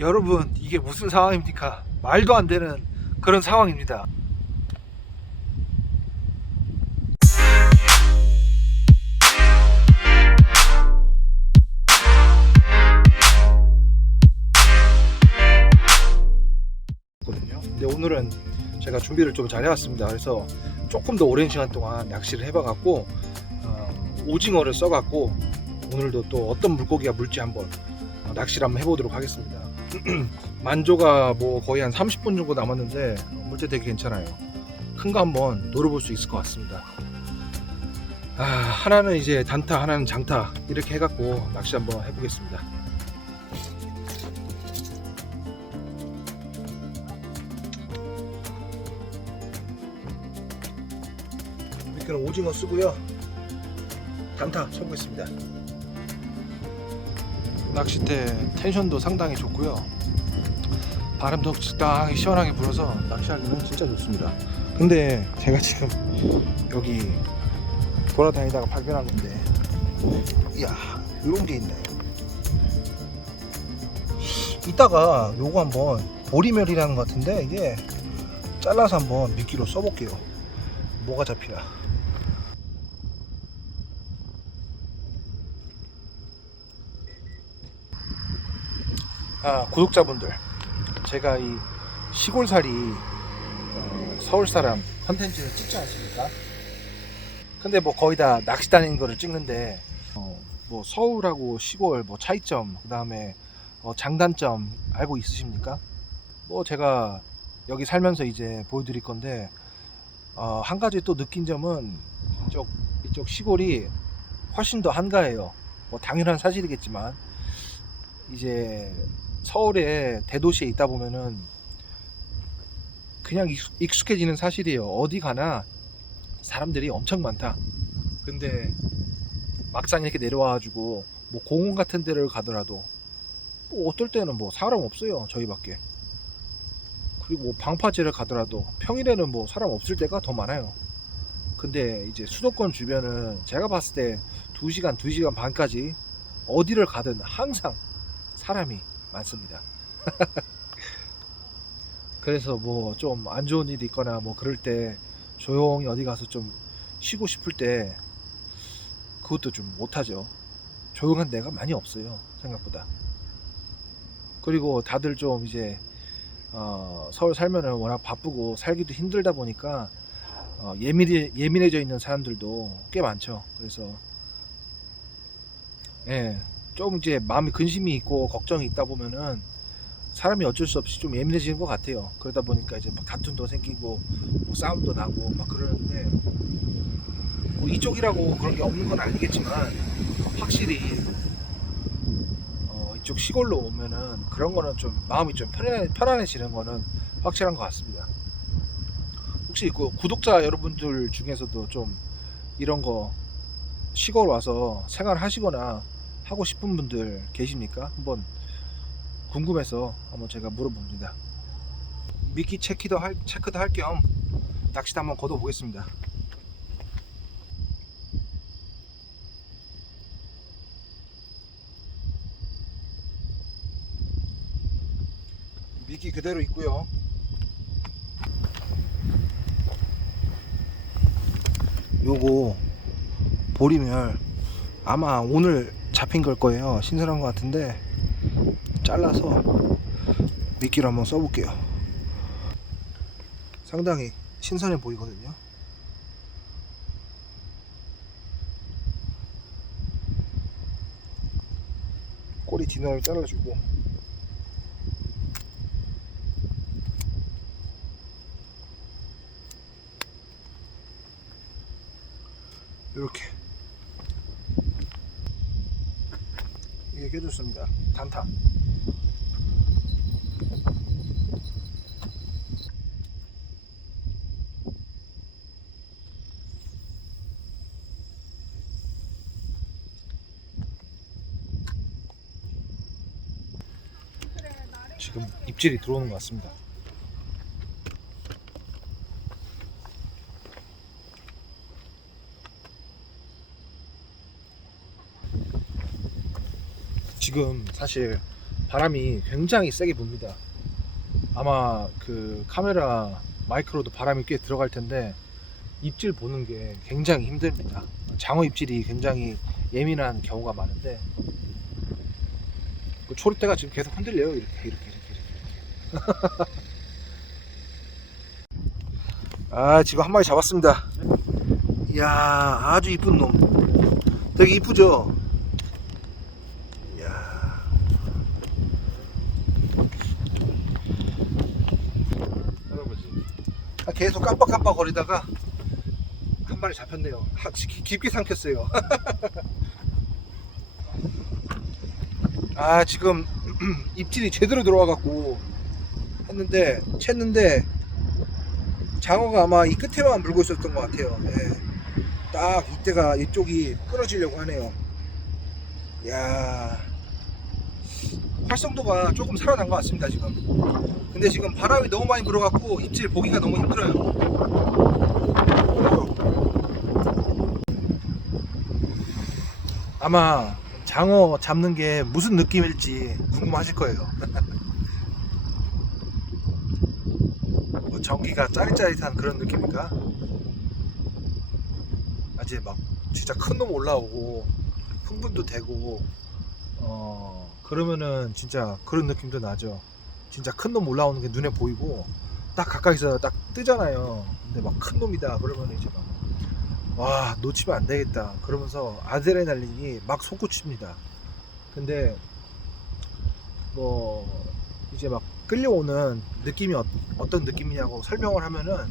여러분 이게 무슨 상황입니까? 말도 안 되는 그런 상황입니다. 근데 오늘은 제가 준비를 좀 잘 해왔습니다. 그래서 조금 더 오랜 시간 동안 낚시를 해봐갖고 어, 오징어를 써갖고 오늘도 또 어떤 물고기가 물지 한번 어, 낚시를 한번 해보도록 하겠습니다. 만조가 뭐 거의 한 30분 정도 남았는데 어, 물때 되게 괜찮아요. 큰 거 한번 노려볼 수 있을 것 같습니다. 아, 하나는 이제 단타, 하나는 장타 이렇게 해갖고 낚시 한번 해보겠습니다. 미끼는 오징어 쓰고요. 단타 쳐보겠습니다. 낚싯대 텐션도 상당히 좋고요. 바람도 적당히 시원하게 불어서 낚시하기는 진짜 좋습니다. 근데 제가 지금 여기 돌아다니다가 발견한 건데, 이야, 이런 게 있네. 이따가 요거 한번 보리멸이라는 것 같은데 이게 잘라서 한번 미끼로 써볼게요. 뭐가 잡히나. 아 구독자분들 제가 이 시골살이 어, 서울 사람 컨텐츠를 찍지 않습니까? 근데 뭐 거의 다 낚시 다니는 거를 찍는데 어, 뭐 서울하고 시골 뭐 차이점 그 다음에 어, 장단점 알고 있으십니까? 뭐 제가 여기 살면서 이제 보여드릴 건데 어, 한 가지 또 느낀 점은 이쪽 이쪽 시골이 훨씬 더 한가해요. 뭐 당연한 사실이겠지만 이제 서울에 대도시에 있다 보면은 그냥 익숙- 익숙해지는 사실이에요. 어디 가나 사람들이 엄청 많다. 근데 막상 이렇게 내려와가지고 뭐 공원 같은 데를 가더라도 뭐 어떨 때는 뭐 사람 없어요. 저희밖에. 그리고 뭐 방파제를 가더라도 평일에는 뭐 사람 없을 때가 더 많아요. 근데 이제 수도권 주변은 제가 봤을 때 2시간, 2시간 반까지 어디를 가든 항상 사람이 많습니다. 그래서 뭐 좀 안 좋은 일이 있거나 뭐 그럴 때 조용히 어디 가서 좀 쉬고 싶을 때 그것도 좀 못하죠. 조용한 데가 많이 없어요. 생각보다. 그리고 다들 좀 이제 어, 서울 살면은 워낙 바쁘고 살기도 힘들다 보니까 어, 예민해, 예민해져 있는 사람들도 꽤 많죠. 그래서 예, 좀 이제 마음이 근심이 있고 걱정이 있다 보면은 사람이 어쩔 수 없이 좀 예민해지는 것 같아요. 그러다 보니까 이제 막 다툼도 생기고 뭐 싸움도 나고 막 그러는데 뭐 이쪽이라고 그런 게 없는 건 아니겠지만 확실히 어, 이쪽 시골로 오면은 그런 거는 좀 마음이 좀 편해, 편안해지는 거는 확실한 것 같습니다. 혹시 그 구독자 여러분들 중에서도 좀 이런 거 시골 와서 생활하시거나 하고 싶은 분들 계십니까? 한번 궁금해서 한번 제가 물어봅니다. 미끼 체크도 할 체크도 할 겸 낚시도 한번 걷어 보겠습니다. 미끼 그대로 있고요. 요거 보리멸 아마 오늘 잡힌 걸 거예요. 신선한 것 같은데 잘라서 미끼를 한번 써볼게요. 상당히 신선해 보이거든요. 꼬리 디너를 잘라주고 이렇게 이게 껴줬습니다. 단타. 지금 입질이 들어오는 것 같습니다. 지금 사실 바람이 굉장히 세게 붑니다. 아마 그 카메라 마이크로도 바람이 꽤 들어갈 텐데 입질 보는 게 굉장히 힘듭니다. 장어 입질이 굉장히 예민한 경우가 많은데 그 초리대가 지금 계속 흔들려요. 이렇게 이렇게 이렇게 이렇게. 아 지금 한 마리 잡았습니다. 이야 아주 이쁜 놈. 되게 이쁘죠? 이야. 할아버지. 아, 계속 깜빡깜빡 거리다가 한 마리 잡혔네요. 깊게 삼켰어요. 아 지금 입질이 제대로 들어와갖고 했는데 챘는데 장어가 아마 이 끝에만 물고 있었던 것 같아요. 예. 딱 이때가 이쪽이 끊어지려고 하네요. 야 활성도가 조금 살아난 것 같습니다 지금. 근데 지금 바람이 너무 많이 불어갖고 입질 보기가 너무 힘들어요. 아마 장어 잡는 게 무슨 느낌일지 궁금하실 거예요. 뭐 전기가 짜릿짜릿한 그런 느낌인가? 아, 이제 막 진짜 큰 놈 올라오고 흥분도 되고 어 그러면은 진짜 그런 느낌도 나죠. 진짜 큰 놈 올라오는 게 눈에 보이고 딱 가까이서 딱 뜨잖아요. 근데 막 큰 놈이다 그러면 이제 막 와 놓치면 안 되겠다 그러면서 아드레날린이 막 솟구칩니다. 근데 뭐 이제 막 끌려오는 느낌이 어, 떤 느낌이냐고 설명을 하면은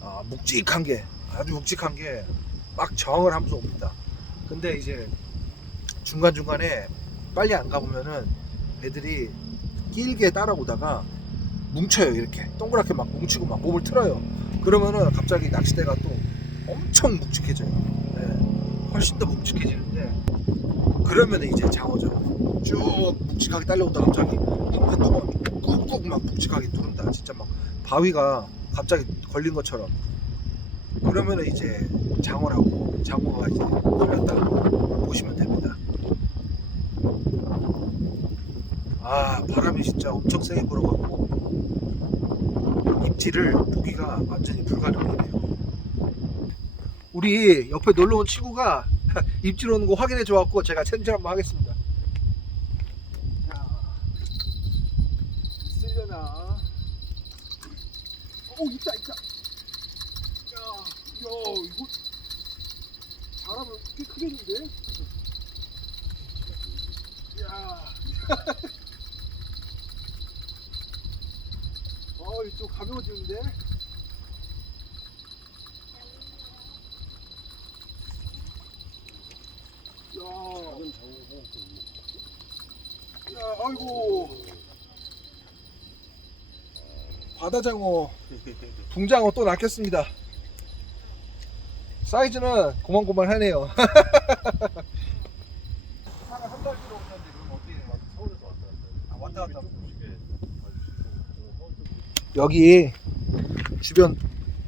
아, 묵직한 게 아주 묵직한 게 막 저항을 하면서 옵니다. 근데 이제 중간 중간에 빨리 안 가보면은 애들이 길게 따라오다가 뭉쳐요 이렇게. 동그랗게 막 뭉치고 막 몸을 틀어요. 그러면은 갑자기 낚시대가 또 엄청 묵직해져요. 네, 훨씬 더 묵직해지는데 그러면 이제 장어죠. 쭉 묵직하게 딸려오다 갑자기 한두 번 꾹꾹 막 묵직하게 누른다. 진짜 막 바위가 갑자기 걸린 것처럼. 그러면 이제 장어라고 장어가 이제 걸렸다. 보시면 됩니다 아 바람이 진짜 엄청 세게 불어갖고 입질을 보기가 완전히 불가능이네요. 우리 옆에 놀러 온 친구가 입질 오는 거 확인해 줘갖고 제가 챌린지 한번 하겠습니다. 오 있다 있다. 야, 야 이거 바람은 꽤 크겠는데? 야 어, 이쪽 가벼워지는데? 야, 야, 아이고. 바다장어, 붕장어 또 낚였습니다. 사이즈는 고만고만하네요. 차가 한 달치로 오셨는데 그럼 어떻게 해요? 서울에서 왔다 아, 왔다 갔다. 조금씩에 여기 주변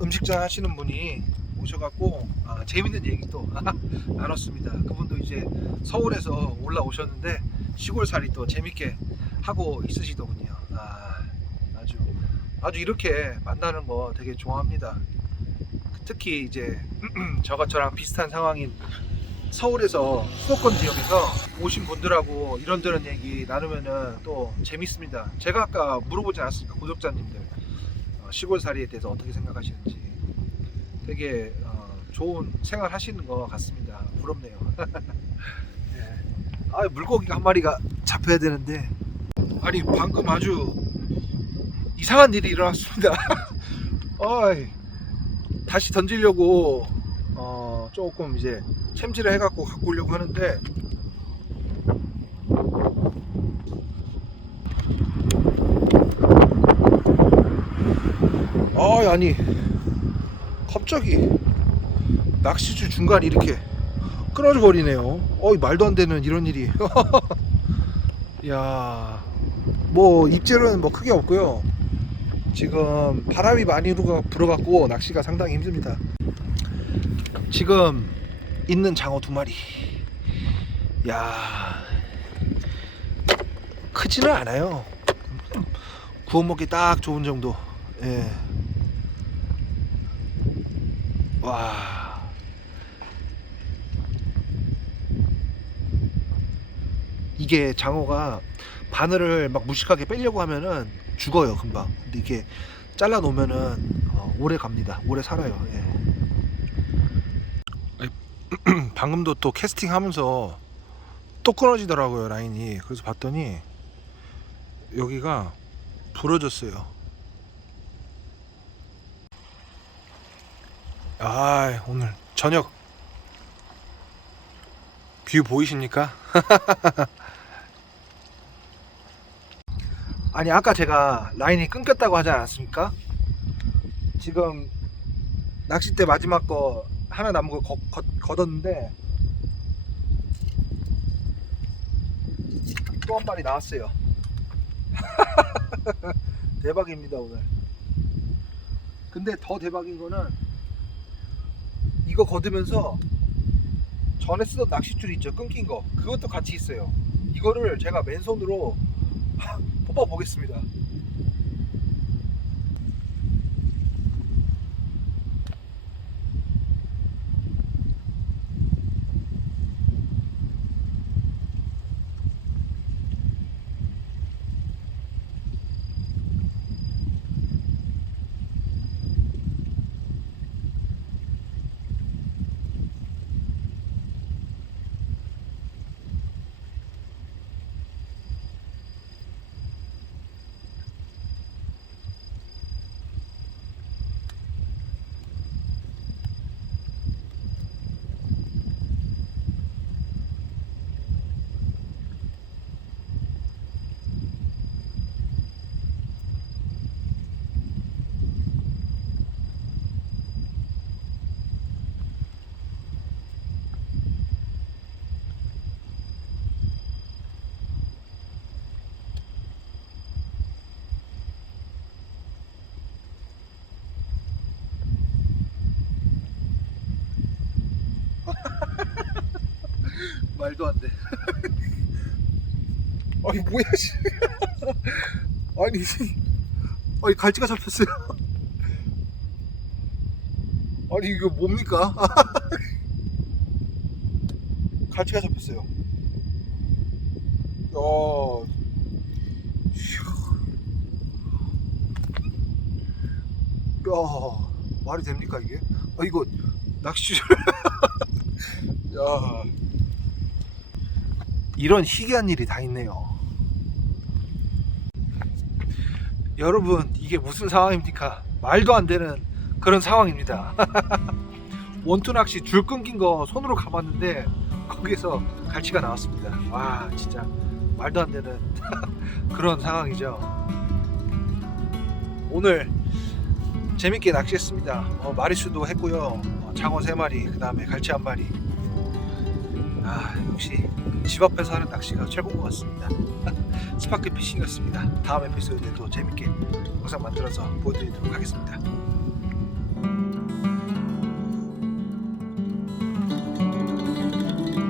음식점 하시는 분이 오셔갖고 아, 재밌는 얘기 또 나눴습니다. 그분도 이제 서울에서 올라오셨는데 시골살이 또 재밌게 하고 있으시더군요. 아, 아주 아주 이렇게 만나는 거 되게 좋아합니다. 특히 이제 저가 저랑 비슷한 상황인 서울에서 수도권 지역에서 오신 분들하고 이런저런 얘기 나누면은 또 재밌습니다. 제가 아까 물어보지 않았습니까 구독자님들 어, 시골살이에 대해서 어떻게 생각하시는지 되게 어, 좋은 생활 하시는 것 같습니다. 부럽네요. 예. 아 물고기가 한 마리가 잡혀야 되는데 아니 방금 아주 이상한 일이 일어났습니다. 어이, 다시 던지려고 어, 조금 이제 챔질을 해갖고 갖고 오려고 하는데. 아 아니. 갑자기 낚시줄 중간에 이렇게 끊어져 버리네요. 어이 말도 안 되는 이런 일이. 야뭐 입질은 뭐 크게 없고요. 지금 바람이 많이 불어- 불어갖고 낚시가 상당히 힘듭니다 지금 있는 장어 두 마리 야 크지는 않아요. 구워 먹기 딱 좋은 정도. 예. 와. 이게 장어가 바늘을 막 무식하게 빼려고 하면은 죽어요 금방. 근데 이게 잘라 놓으면은 어, 오래 갑니다. 오래 살아요. 예. 아니, 방금도 또 캐스팅 하면서 또 끊어지더라고요 라인이. 그래서 봤더니 여기가 부러졌어요. 아 오늘 저녁 뷰 보이십니까? 아니 아까 제가 라인이 끊겼다고 하지 않았습니까? 지금 낚싯대 마지막 거 하나 남은 거 거, 거, 걷었는데 또 한 마리 나왔어요. 대박입니다 오늘. 근데 더 대박인 거는 이거 걷으면서 전에 쓰던 낚싯줄 있죠 끊긴 거 그것도 같이 있어요. 이거를 제가 맨손으로 뽑아 보겠습니다. 말도 안 돼. 아니 뭐야 씨. 아니 아니 갈치가 잡혔어요. 아니 이거 뭡니까? 갈치가 잡혔어요. 야, 휴. 야 말이 됩니까 이게? 아 이거 낚시줄. 야. 이런 희귀한 일이 다 있네요. 여러분, 이게 무슨 상황입니까? 말도 안 되는 그런 상황입니다. 원투 낚시 줄 끊긴 거 손으로 감았는데 거기에서 갈치가 나왔습니다. 와, 진짜 말도 안 되는 그런 상황이죠. 오늘 재밌게 낚시했습니다. 어, 마리수도 했고요. 어, 장어 3마리, 그 다음에 갈치 한 마리. 아, 역시 집 앞에서 하는 낚시가 최고인 것 같습니다. 스파크 피싱이었습니다. 다음 에피소드에도 재밌게 영상 만들어서 보여드리도록 하겠습니다.